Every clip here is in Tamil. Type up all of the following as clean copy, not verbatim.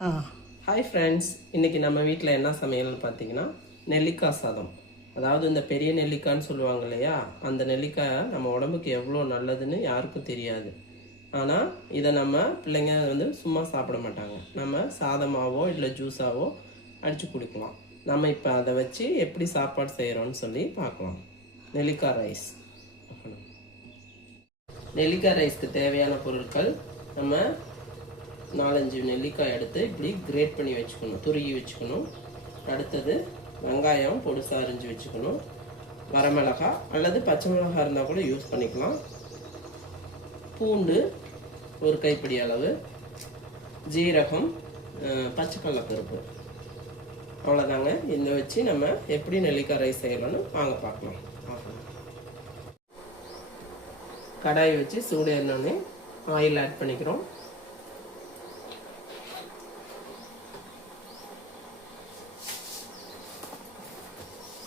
ஹாய் ஃப்ரெண்ட்ஸ், இன்றைக்கி நம்ம வீட்டில் என்ன சமையல்னு பார்த்தீங்கன்னா நெல்லிக்காய் சாதம். அதாவது இந்த பெரிய நெல்லிக்காய்ன்னு சொல்லுவாங்க இல்லையா, அந்த நெல்லிக்காய் நம்ம உடம்புக்கு எவ்வளோ நல்லதுன்னு யாருக்கும் தெரியாது. ஆனால் இதை நம்ம பிள்ளைங்க வந்து சும்மா சாப்பிட மாட்டாங்க. நம்ம சாதமாகவோ இல்லை ஜூஸாவோ அடித்து குடிக்கலாம். நம்ம இப்போ அதை வச்சு எப்படி சாப்பாடு செய்கிறோன்னு சொல்லி பார்க்கலாம். நெல்லிக்காய் ரைஸ். நெல்லிக்காய் ரைஸ்க்கு தேவையான பொருட்கள், நம்ம 4-5 நெல்லிக்காய் எடுத்து இப்படி கிரேட் பண்ணி வச்சுக்கணும், துருகி வச்சுக்கணும். அடுத்தது வெங்காயம் பொடிசாக அரிஞ்சு வச்சுக்கணும். வரமிளகாய் அல்லது பச்சை மிளகாய் இருந்தால் கூட யூஸ் பண்ணிக்கலாம். பூண்டு ஒரு கைப்பிடி அளவு, ஜீரகம், பச்சை கடலைப்பருப்பு. அவ்வளோதாங்க. இந்த வச்சு நம்ம எப்படி நெல்லிக்காய் ரைஸ் செய்யலாம்னு வாங்க பார்க்கலாம். கடாயை வச்சு சூடு ஏறினோடனே ஆயில் ஆட் பண்ணிக்கிறோம்.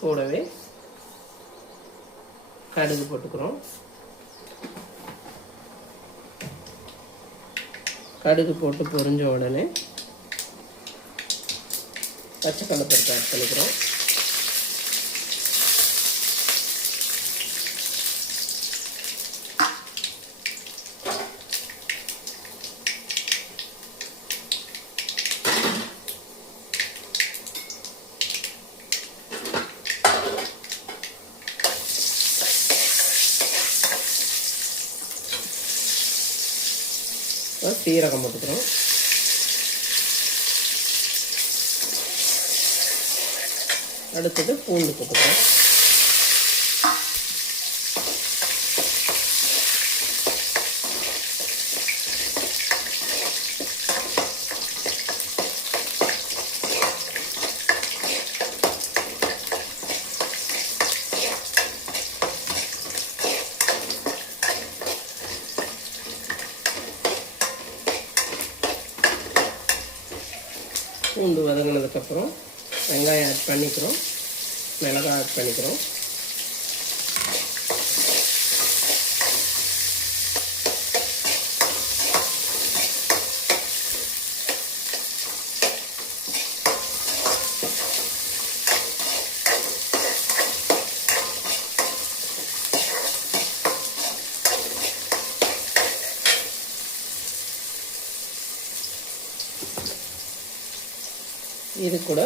கூடவே கடுகு போட்டுக்கிறோம். கடுகு போட்டு பொரிஞ்ச உடனே பச்சை கடலைப்பருப்பு ஆட் பண்ணிக்கிறோம். சீரகம் போட்டுக்கிறோம். அடுத்தது பூண்டு போட்டுக்கிறோம். பூண்டு வதங்கினதுக்கப்புறம் வெங்காயம் ஆட் பண்ணிக்கிறோம், மிளகாய் ஆட் பண்ணிக்கிறோம். இது கூட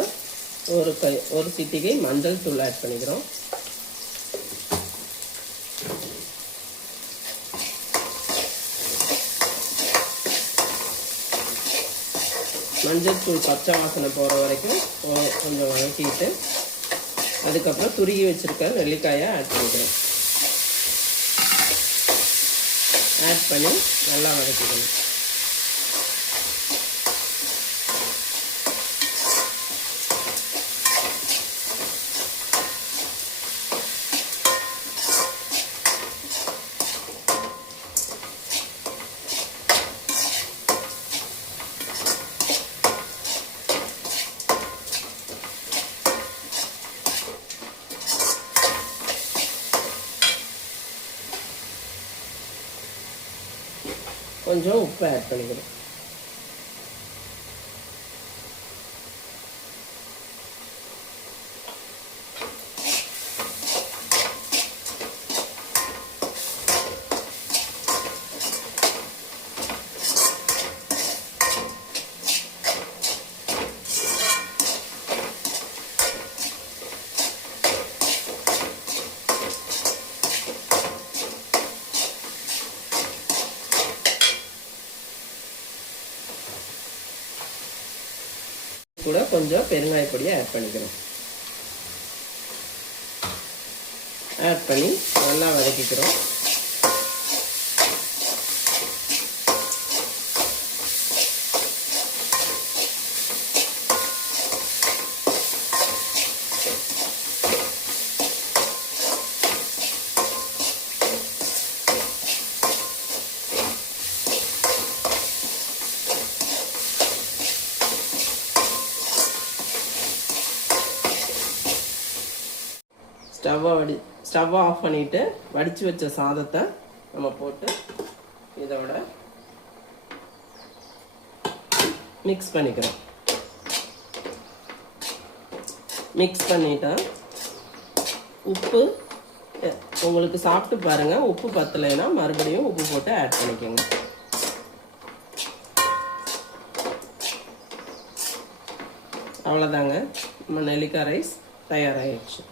ஒரு சிட்டிகை மஞ்சள் தூள் ஆட் பண்ணிக்கிறோம். மஞ்சள் தூள் பச்சை வாசனை போகிற வரைக்கும் கொஞ்சம் வதக்கிட்டு அதுக்கப்புறம் துருகி வச்சுருக்க நெல்லிக்காயை ஆட் பண்ணிக்கிறோம். ஆட் பண்ணி நல்லா வதக்கிக்கணும். கொஞ்சம் உப்பு ஆட் பண்ணிக்கிறோம். கூட கொஞ்சம் பெருங்காய பொடியை ஆட் பண்ணிக்கிறோம். ஆட் பண்ணி நல்லா வதக்கிக்கிறோம். ஸ்டவ்வை ஆஃப் பண்ணிவிட்டு வடித்து வச்ச சாதத்தை நம்ம போட்டு இதோட மிக்ஸ் பண்ணிக்கிறோம். மிக்ஸ் பண்ணிட்டா உப்பு உங்களுக்கு சாப்பிட்டு பாருங்கள். உப்பு பத்தலைன்னா மறுபடியும் உப்பு போட்டு ஆட் பண்ணிக்கோங்க. அவ்வளோதாங்க, நம்ம நெல்லிக்காய் ரைஸ் தயாராகிடுச்சு.